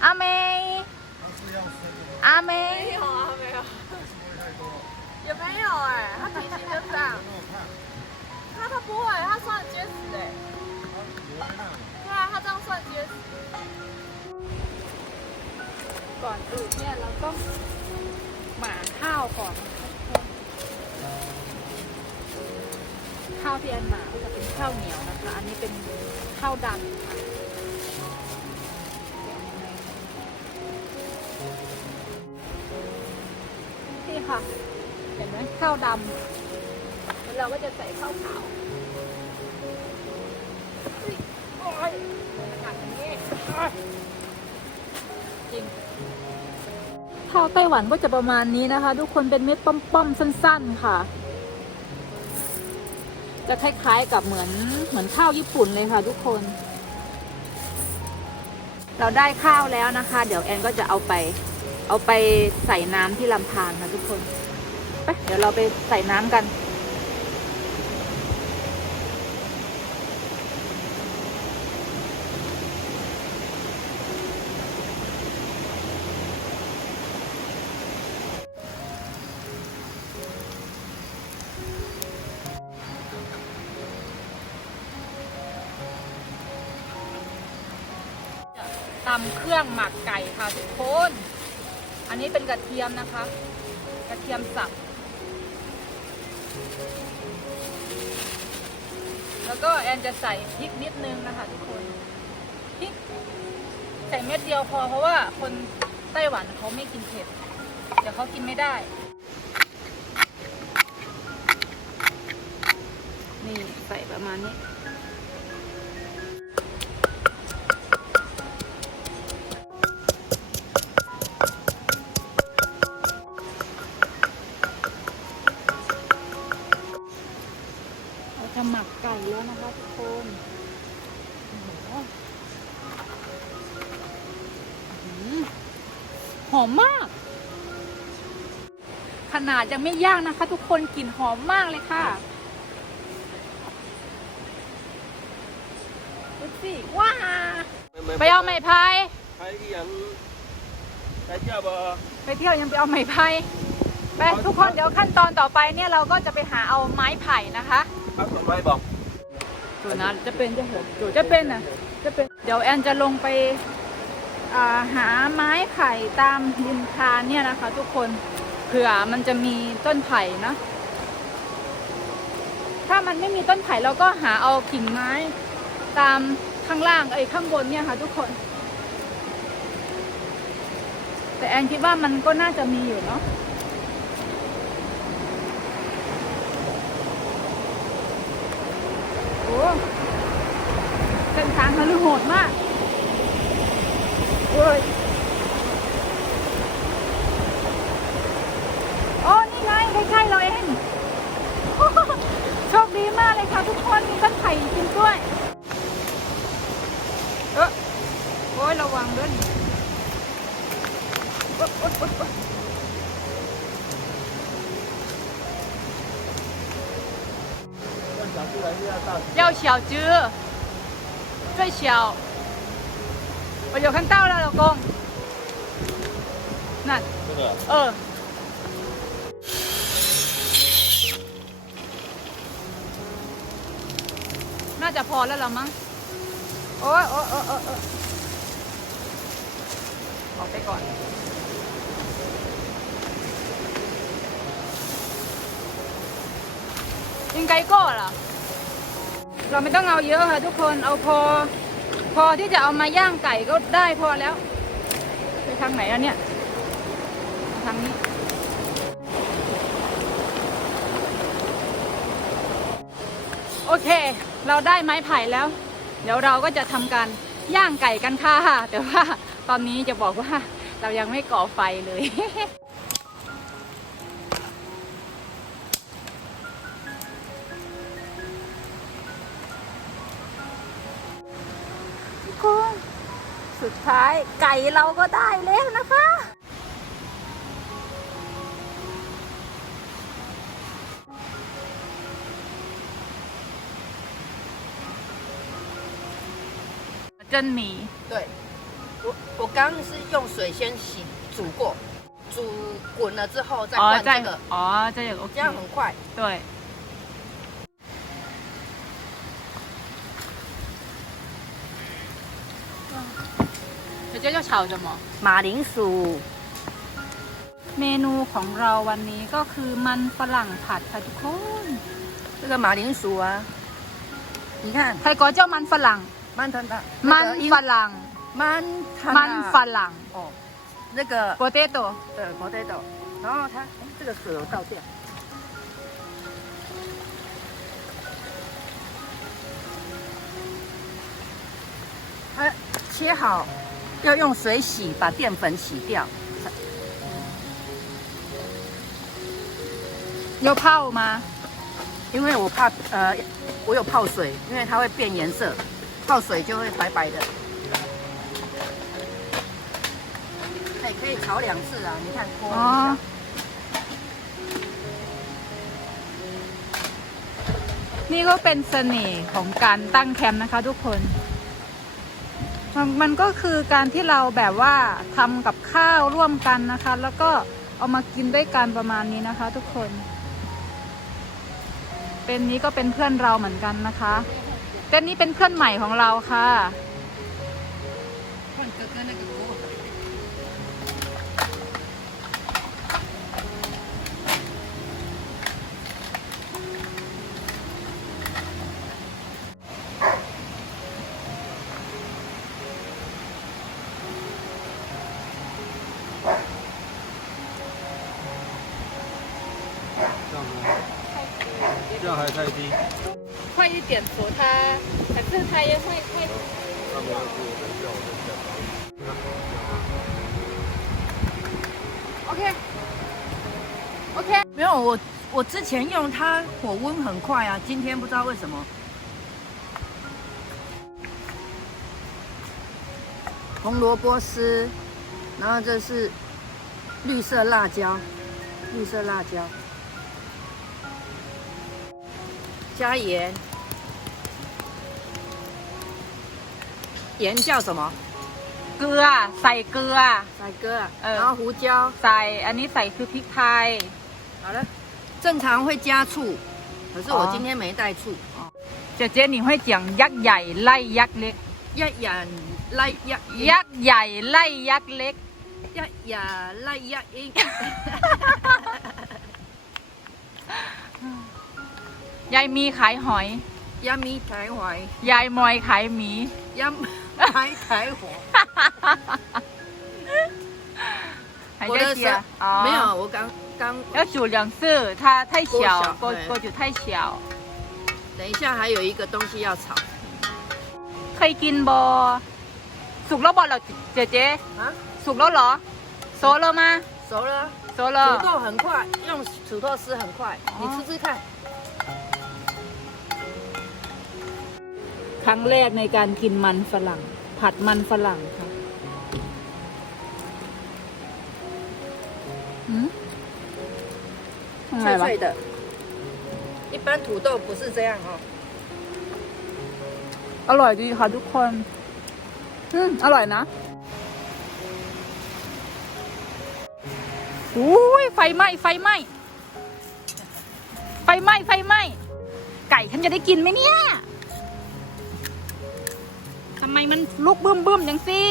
阿梅，阿梅，没有啊，没有，也没有哎、他体型就这样。他他不会，他算结实哎、对啊，他这样算结实。 ก่อนอื่นเนี่ยเราต้องหมาข้าวก่อนข้าวที่อันหมาก็จะเป็นข้าวเหนียวนะคะ อันนี้เป็นข้าวดำค่ะ ค่ะ เห็นไหมข้าวดำแล้วเราก็จะใส่ข้าวขาวโอ้ยหนักนี้จริงข้าวไต้หวันก็จะประมาณนี้นะคะ ทุกคนเป็นเม็ดป้อมๆสั้น ๆ ค่ะ จะคล้ายๆกับเหมือนเหมือนข้าวญี่ปุ่นเลยค่ะ ทุกคน เราได้ข้าวแล้วนะคะ เดี๋ยวแอนก็จะเอาไป เอาไปใส่น้ำที่ลำธารค่ะทุกคนไปเดี๋ยวเราไปใส่น้ำกัน ตำเครื่องหมักไก่ค่ะทุกคน อันนี้เป็นกระเทียมนะคะ กระเทียมสับ แล้วก็แอนจะใส่พริกนิดนึงนะคะทุกคน พริกใส่เม็ดเดียวพอเพราะว่าคนไต้หวันเขาไม่กินเผ็ด เดี๋ยวเขากินไม่ได้ นี่ใส่ประมาณนี้ อมมาก ขนาดยังไม่ย่างนะคะ ทุกคนกลิ่นหอมมากเลยค่ะดูสิว้าไปเอาไม้พายใครยังใครเที่ยวบ่ไปเที่ยวยังไปเอาไม้พายไปทุกคนเดี๋ยวขั้นตอนต่อไปเนี่ยเราก็จะไปหาเอาไม้ไผ่นะคะครับผมไม่บอกตัวนั้นจะเป็นจะเห็นจะเป็นอะจะเป็น เดี๋ยวแอนจะลงไปอ่า หาไม้ไผ่ตามริมทานเนี่ยนะคะ ทุกคนเผื่อมันจะมีต้นไผ่นะ ถ้ามันไม่มีต้นไผ่เราก็หาเอากิ่งไม้ตามข้างล่างไอ้ข้างบนเนี่ยค่ะ ทุกคน แต่แอนคิดว่ามันก็น่าจะมีอยู่เนาะโอ้เส้นทางทะลุโหดมาก เฮ้ยโอ้นี่ไงใกล้ๆเราเองโชคดีมากเลยค่ะทุกคนมีต้นไผ่จริงด้วยเออโอ้ยระวังด้วยนี่โอ๊ย ประโยชน์ขั้นเต้าแล้วเหรากงนั่น เออ น่าจะพอแล้วเรอมั้ง โอ้โอ้โอ้โอ้ออกไปก่อน ยิงไกลก้เหรอ เราไม่ต้องเอาเยอะค่ะทุกคน เอาพอ พอที่จะเอามาย่างไก่ก็ได้พอแล้ว ไปทางไหนอะเนี่ย ทางนี้ โอเค เราได้ไม้ไผ่แล้ว เดี๋ยวเราก็จะทำการย่างไก่กันค่ะแต่ว่าตอนนี้จะบอกว่าเรายังไม่ก่อไฟเลย สุดท้ายไก่เราก็ได้แล้วนะคะ 真米，对， 我刚是用水先洗煮过，煮滚了之后再哦灌，这这个，哦，这个 OK，这样很快。对。 这叫炒什么？马铃薯， เมนูของเราวันนี้ก็คือมันฝรั่งผัดค่ะทุกคน 这个马铃薯啊，你看 ไทยก็เจ้ามันฝรั่ง 慢腾的， มัน 那个英 ฝรั่ง 慢腾 มันฝ 的 รั่ง 哦，那个 โปเตโต้ 对 potato，然后它哎这个水有倒掉。它切好， 要用水洗，把淀粉洗掉。 โยเข้ามา 因为我怕呃，我有泡水，因为它会变颜色，泡水就会白白的。哎，可以炒两次啊！你看，锅一 อ๋อ 下。 นี่ก็เป็นเสน่ห์ของการตั้งแคมป์นะคะทุกคน มันก็คือการที่เราแบบว่าทำกับข้าวร่วมกันนะคะ แล้วก็เอามากินด้วยกันประมาณนี้นะคะ ทุกคน เป็นนี้ก็เป็นเพื่อนเราเหมือนกันนะคะเป็นนี้เป็นเพื่อนใหม่ของเราค่ะคนเกิดเกินในก 还太低，快一点扶他，可是他也会会。OK OK，没有，我我之前用它火温很快啊，今天不知道为什么。红萝卜丝，然后这是绿色辣椒，绿色辣椒，加盐，盐叫什么？ เกลือใส่เกลือ 奶哥，呃然后胡椒， ใส่ อันนี้ใส่คือพริกไทย 好了，正常会加醋，可是我哦今天没带醋。 เจ๊เจ๊หนิงห้อยเจียงยักษ์ใหญ่ไล่ยักษ์เล็ก 一人拉一 ยักษ์ใหญ่ไล่ยักษ์เล็ก 一日拉一英， ยายมีขายหอย 一米台怀， ยายมอยขายหมี 一台台火。 หาย 我 ใจ 的 เสีย 是 อ๋อ 没有，我刚刚要煮两次它太小锅小锅对锅煮太小等一下还有一个东西要炒 เคยกินบอสุกแล้วบอเหรอเจ๊เจ๊ 啊， สุกแล้วเหรอ โซโลมา 熟了， โซโล 土豆很快，用土豆丝很快，你吃吃看。 รั้งแรกในการกินมันฝรั่ง ผัดมันฝรั่งค่ะอืมอะไร 脆 วะ 脆的，一般土豆不是这样哦。 อร่อยดีค่ะทุกคน อืมอร่อยนะอุ้ยไฟไหม้ไฟไหม้ไฟไหม้ไฟไหม้ไก่ฉันจะได้กินไหมเนี่ยทำ ำไมมันลุกบึ้มบึ้มยังสิ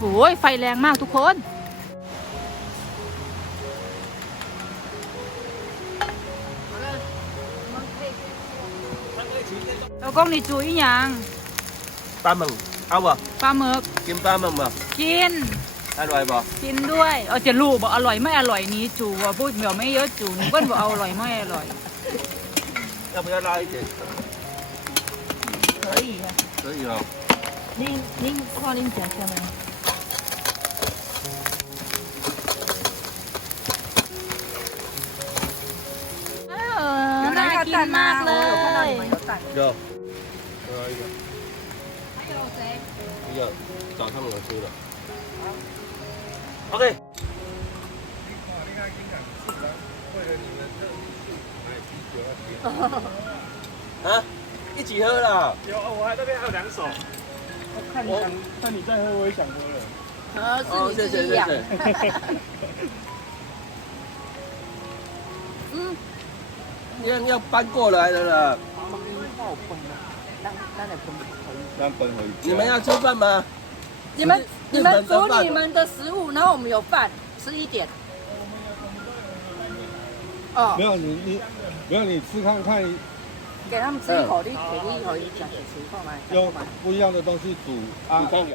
โอ้ยไฟแรงมากทุกคน เรากล้องนี่จุยยังปลาหมึกเอาบ่ปลาหมึกกินปลาหมึกบ่กิน อร่อยบ่กินด้วยเอาจะรู้บ่อร่อยไม่อร่อยนี้จูบ่พูดเหมียวไม่เยอะจูหนูก็บ่เอาอร่อยไม่อร่อยเอาไปอะไรเจ๊เฮ้ยเฮ้ยเหรอ 您您看您讲下面。 เออน่ากินมากเล 我有看到你们 ย 有蛋。有，再来一个。还有谁？一个早上有吃的。OK。啊，一起喝啦！有，我还那边还有两手。 看你想，看你再喝，我也想喝了。呃，是哦，你自己养。嗯，要要搬过来的了，你们要吃饭吗？你们你们煮你们的食物，然后我们有饭吃一点。哦没，有你你没有你吃看看，给他们吃一口，你给你一口，你讲情况来，用。不一样的东西煮啊你。看看。